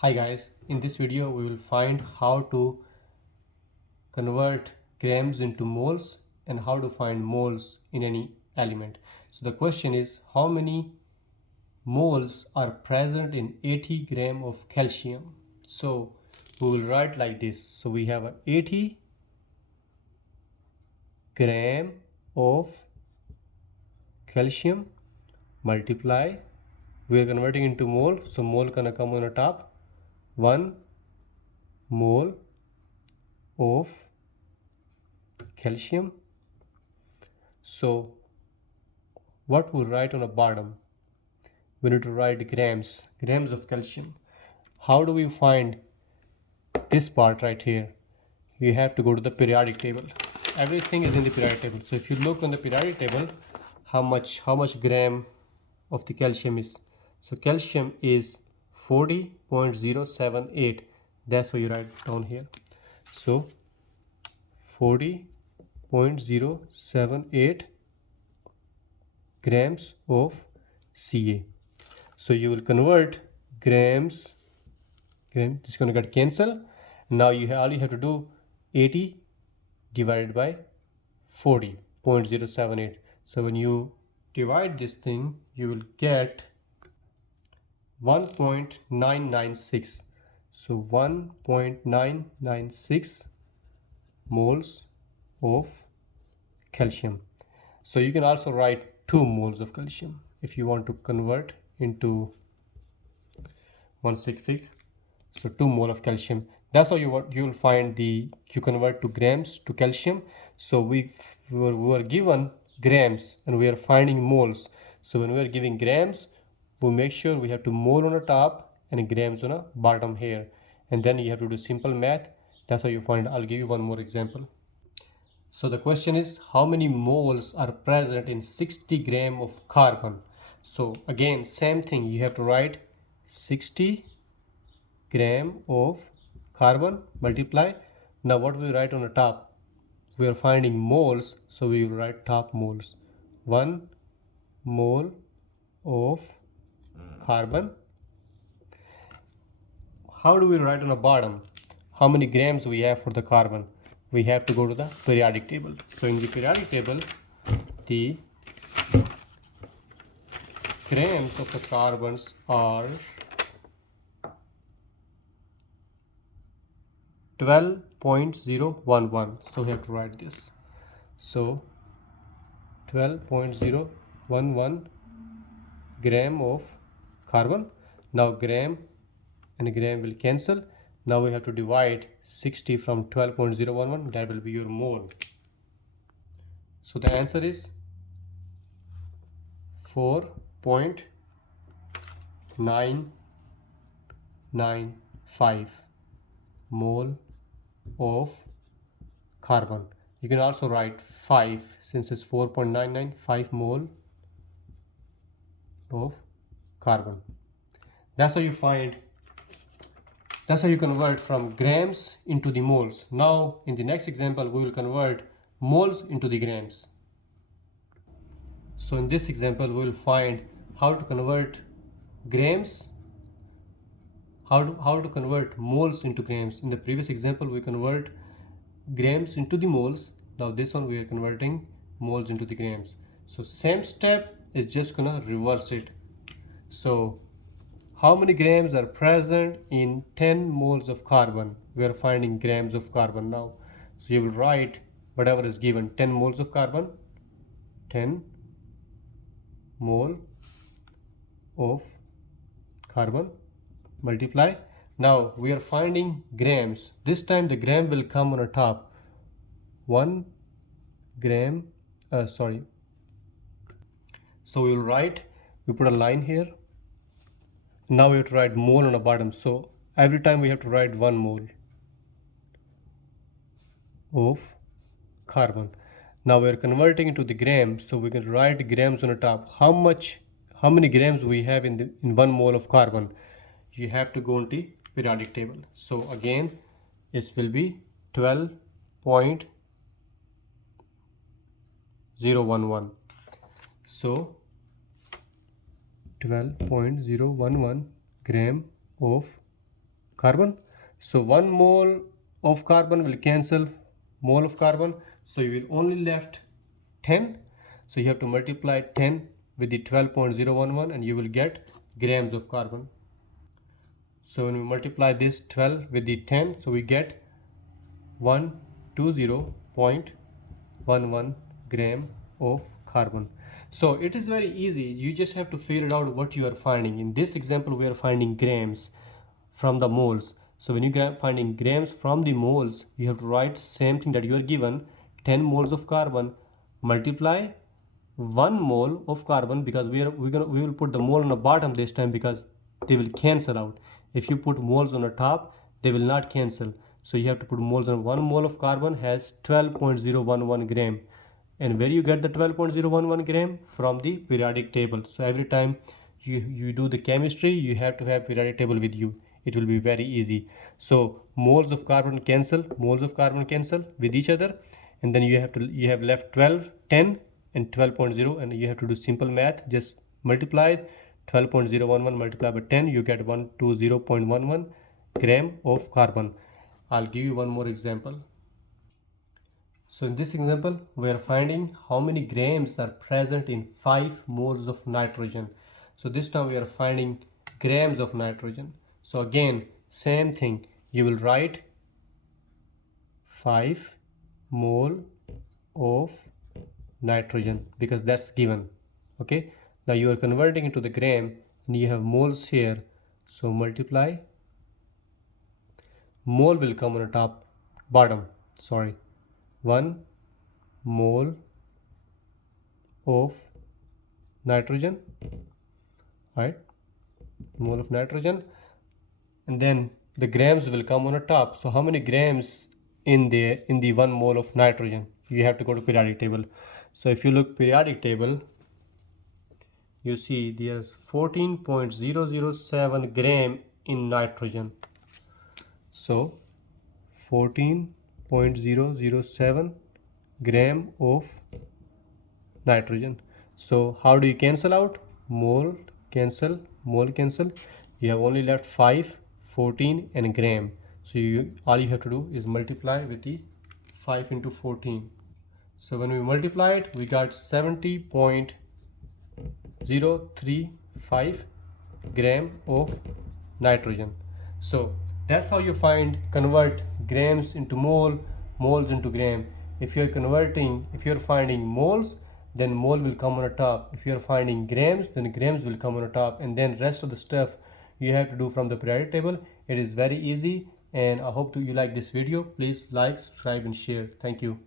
Hi guys, in this video we will find how to convert grams into moles and how to find moles in any element. So the question is how many moles are present in 80 gram of calcium. So we will write like this. So we have 80 gram of calcium multiply, we are converting into mole, so mole gonna come on the top, 1 mole of calcium. So what we write on the bottom, we need to write grams of calcium. How do we find this part right here? You have to go to the periodic table. Everything is in the periodic table. So if you look on the periodic table, how much gram of the calcium is, so calcium is 40.078. That's why you write down here. So 40.078 grams of Ca. So you will convert grams, it's going to get cancel. Now all you have to do 80 divided by 40.078. So when you divide this thing, you will get 1.996. So 1.996 moles of calcium. So you can also write 2 moles of calcium if you want to convert into 1 sig fig. So 2 mole of calcium. That's how you'll find you convert to grams to calcium. So we were given grams and we are finding moles. So when we are giving grams, we make sure we have to mole on the top and grams on the bottom here. And then you have to do simple math. That's how you find. I'll give you one more example. So the question is how many moles are present in 60 gram of carbon. So again, same thing, you have to write 60 gram of carbon multiply. Now what we write on the top, we are finding moles, so we will write top moles. 1 mole of carbon. How do we write on the bottom how many grams we have for the carbon? We have to go to the periodic table. So in the periodic table, the grams of the carbons are 12.011. So we have to write this. So 12.011 gram of carbon. Now gram and gram will cancel. Now we have to divide 60 from 12.011. That will be your mole. So the answer is 4.995 mole of carbon. You can also write 5 since it's 4.995 mole of carbon. That's how you convert from grams into the moles. Now in the next example we will convert moles into the grams. So in this example we will find how to convert grams, how to convert moles into grams. In the previous example we convert grams into the moles. Now this one we are converting moles into the grams. So same step is just gonna reverse it. So how many grams are present in 10 moles of carbon? We are finding grams of carbon now. So you will write whatever is given, 10 moles of carbon, 10 mole of carbon multiply. Now we are finding grams. This time the gram will come on the top. 1 gram, sorry. So we will write, we put a line here. Now we have to write mole on the bottom. So every time we have to write 1 mole of carbon. Now we are converting into the gram, so we can write grams on the top. How many grams we have in 1 mole of carbon? You have to go into periodic table. So again, it will be 12.011. So 12.011 gram of carbon. So 1 mole of carbon will cancel mole of carbon, so you will only left 10. So you have to multiply 10 with the 12.011 and you will get grams of carbon. So when we multiply this 12 with the 10, so we get 120.11 gram of carbon. So it is very easy. You just have to figure out what you are finding. In this example, we are finding grams from the moles. So when you are finding grams from the moles, you have to write same thing that you are given, 10 moles of carbon multiply 1 mole of carbon, because we will put the mole on the bottom this time because they will cancel out. If you put moles on the top, they will not cancel. So you have to put moles on. 1 mole of carbon has 12.011 gram. And where you get the 12.011 gram? From the periodic table. So every time you do the chemistry, you have to have periodic table with you. It will be very easy. So moles of carbon cancel with each other, and then you have left 12, 10 and 12.0, and you have to do simple math. Just multiply 12.011 multiplied by 10, you get 120.11 gram of carbon. I'll give you one more example. So in this example, we are finding how many grams are present in 5 moles of nitrogen. So this time we are finding grams of nitrogen. So again, same thing. You will write 5 mole of nitrogen because that's given. Okay. Now you are converting into the gram and you have moles here. So multiply. Mole will come on the bottom. 1 mole of nitrogen, right? Mole of nitrogen, and then the grams will come on the top. So how many grams in the 1 mole of nitrogen? You have to go to periodic table. So if you look periodic table, you see there's 14.007 gram in nitrogen. So 14.007 gram of nitrogen. So how do you cancel out? Mole cancel. You have only left 5, 14 and gram. So all you have to do is multiply with the 5 into 14. So when we multiply it, we got 70.035 gram of nitrogen. So that's how you convert grams into mole, moles into gram. If you're finding moles, then mole will come on the top. If you're finding grams, then grams will come on the top, and then rest of the stuff you have to do from the periodic table. It is very easy, and I hope you like this video. Please like, subscribe and share. Thank you.